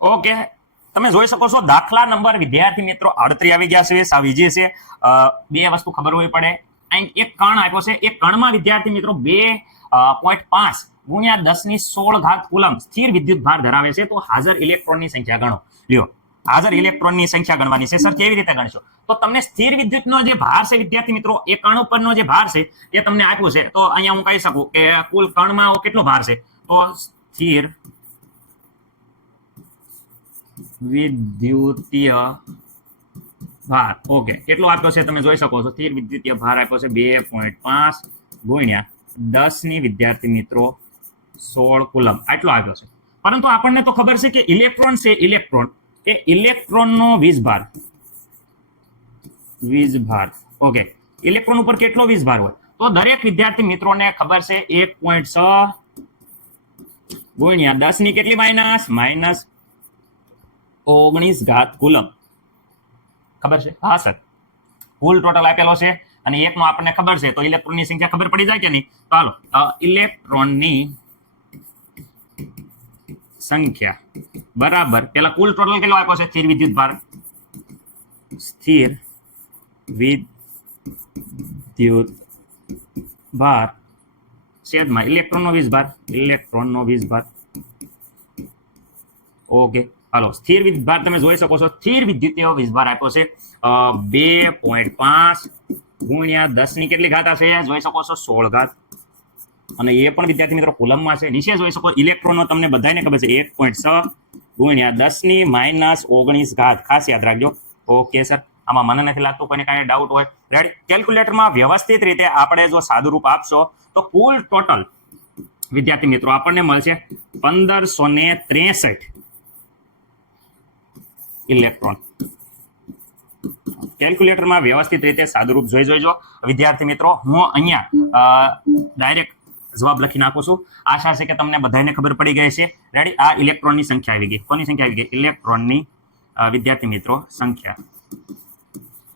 Okay, તમે જોઈ શકો છો દાખલા નંબર વિદ્યાર્થી મિત્રો 38 આવી ગયા છે. સાવ ઈઝી છે. બે વસ્તુ ખબર હોવી પડે. અહીં એક કણ આપ્યો છે. એક કણમાં વિદ્યાર્થી મિત્રો 2.5 ગુણ્યા 10 ની 16 ઘાત કુલમ સ્થિર વિદ્યુત ભાર ધરાવે છે. તો હાજર ઇલેક્ટ્રોનની સંખ્યા ગણો. લ્યો, હાજર ઇલેક્ટ્રોનની સંખ્યા ગણવાની છે. સર કેવી રીતે ગણશો? તો તમને સ્થિર વિદ્યુતનો જે ભાર છે વિદ્યાર્થી મિત્રો, એ કણ ઉપરનો જે ભાર છે એ તમને આપ્યું છે. તો અહીંયા હું કહી શકું કે કુલ કણમાં કેટલો ભાર છે. તો સ્થિર વિદ્યુતીય ભાર, ઓકે, કેટલો આપ્યો છે તમે જોઈ શકો છો. સ્થિર વિદ્યુતીય ભાર આપ્યો છે 2.5 ગુણ્યા 10 ની વિદ્યાર્થી મિત્રો 16 કુલમ, આટલો આપ્યો છે. પરંતુ આપણને તો ખબર છે કે ઇલેક્ટ્રોન છે, ઇલેક્ટ્રોનનો વીજભાર, ઓકે, ઇલેક્ટ્રોન ઉપર કેટલો વીજભાર હોય? તો દરેક વિદ્યાર્થી મિત્રોને ખબર છે 1.6 ગુણ્યા 10 ની કેટલી માઇનસ 19 ઘાત કુલમ. ખબર છે? હા સર, કુલ ટોટલ આપેલો છે અને એકનો આપણને ખબર છે, તો ઇલેક્ટ્રોનની સંખ્યા ખબર પડી જાય કે નહીં? તો હાલો, ઇલેક્ટ્રોનની સંખ્યા બરાબર પેલા કુલ ટોટલ કેટલો આપ્યો છે? સ્થિર વિદ્યુત ભાર, સ્થિર વિદ્યુત ભાર છેદમાં ઇલેક્ટ્રોનનો વીજભાર, ઓકે. હાલો, સ્થિર વિદ્યુત ભાર તમે જોઈ શકો છો. સ્થિર વિદ્યુતીય વીજભાર આપ્યો છે 2.5 ગુણ્યા 10 ની કેટલી ઘાત હશે? જોઈ શકો છો 16 ઘાત. અને એ પણ વિદ્યાર્થી મિત્રો કુલમમાં છે. નીચે જોઈ શકો ઇલેક્ટ્રોનનો તમને બધાને ખબર છે 1.6 ગુણ્યા 10 ની -19 ઘાત. ખાસ યાદ રાખજો. ઓકે સર, આમાં મને નથી લાગતું કોઈને કાંઈ ડાઉટ હોય. રેડી? કેલ્ક્યુલેટરમાં વ્યવસ્થિત રીતે આપણે જો સાદું રૂપ આપશો તો કુલ ટોટલ વિદ્યાર્થી મિત્રો આપણને મળશે 1563 ઇલેક્ટ્રોન. કેલ્ક્યુલેટરમાં વ્યવસ્થિત રીતે સાદુરૂપ જોઈજો વિદ્યાર્થી મિત્રો. હું અહીંયા ડાયરેક્ટ જવાબ લખી નાખું છું. આશા છે કે તમને બધાને ખબર પડી ગઈ છે. રેડી? આ ઇલેક્ટ્રોનની સંખ્યા આવી ગઈ. કોની સંખ્યા આવી ગઈ? ઇલેક્ટ્રોનની વિદ્યાર્થી મિત્રો સંખ્યા.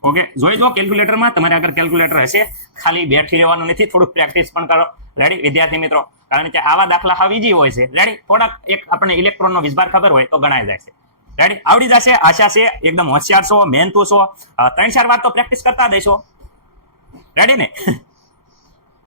ઓકે, જોઈજો કેલ્ક્યુલેટરમાં. તમારે આગળ કેલ્ક્યુલેટર હશે, ખાલી બેઠી રહેવાનું નથી, થોડુંક પ્રેક્ટિસ પણ કરો. રેડી વિદ્યાર્થી મિત્રો? કારણ કે આવા દાખલા હાવ ઈઝી હોય છે. રેડી? થોડાક એક આપણને ઇલેક્ટ્રોનનો વીજભાર ખબર હોય તો ગણાય જાય છે. રેડી? આવડી જશે, આશા છે. એકદમ હોશિયાર છો, મહેનતુ છો. 3-4 વાર તો પ્રેક્ટિસ કરતા દેશો. રેડી ને?